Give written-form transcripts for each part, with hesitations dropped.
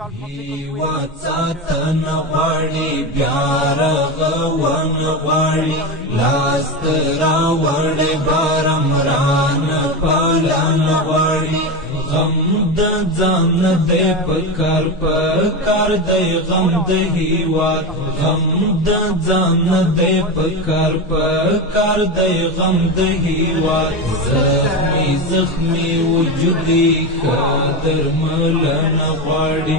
هیواد ساتن غواړي بیا رغون غواړي لاس ته راوړی بارمران پالن غواړي غم د ځان دی پکار دی غم د هیواد غم د ځان دی پکار دی غم د هیواد زخمی وجودی خاطر ملن غواړي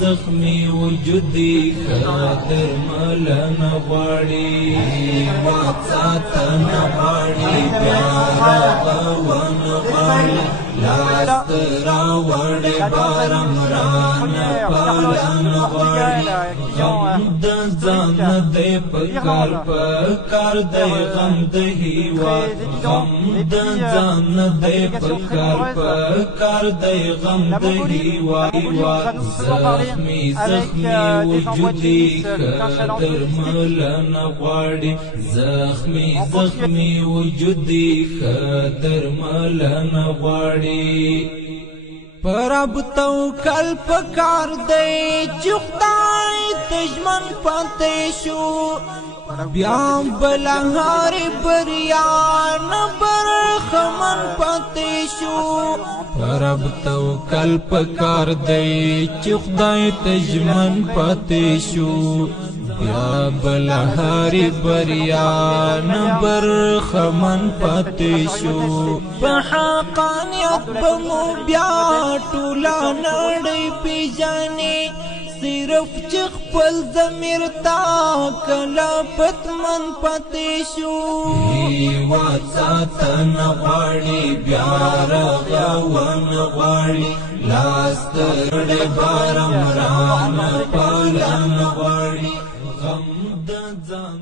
زخمی وجودی خاطر ملن غواړي هیواد ساتن غواړي بیا رغون غواړي لاس ته راوړی بارمران پالن غواړي غم د ځان دی پکار دی غم د هیواد غم د ځان دی پکار دی غم د هیواد زخمی وجودی خاطر ملن غواړي زخمی وجودی خاطر ملن غواړي پرب توکل پکار دی چې خدای تجمن پاتې شو بیا بلهار بریا نبر خمن پاتې شو پرب توکل پکار دی چې خدای تجمن پاتې شو بیا بلهاری بریا نبر خمن پاتې شو په حقانیت بمو بیا ټوله نړۍ پیژني صرف چې خپل ضمیر تا کله پتمن پاتې شو هیواد ساتن غواړي بیا رغون غواړي لاس ته راوړی بارمران پالن غواړي غم د ځان